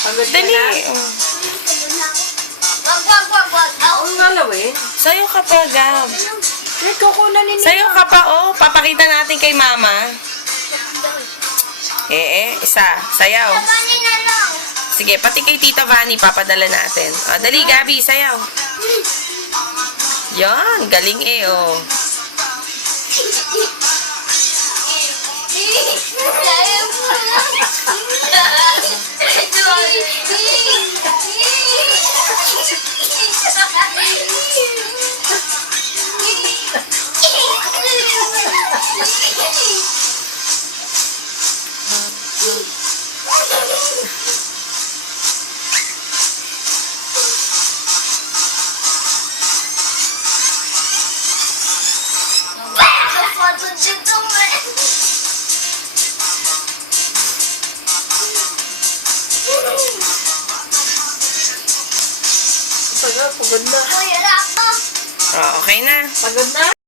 Pagod ka Dali. na? Oh. Wag. Ang galawin. Sayo ka pa, Gab. Wait, kukunan ni Sayo ka pa, oh. Papakita natin kay Mama. Isa. Sayaw. Tabanin na lang. Sige, pati kay Tita Vanny, papadala natin. O, dali, Gabi, sayaw. Yan, galing oh. Kaya mo lang. Kapatid dito mo. Pagod na. Kuya Rafa. O, okay na. Pagod na?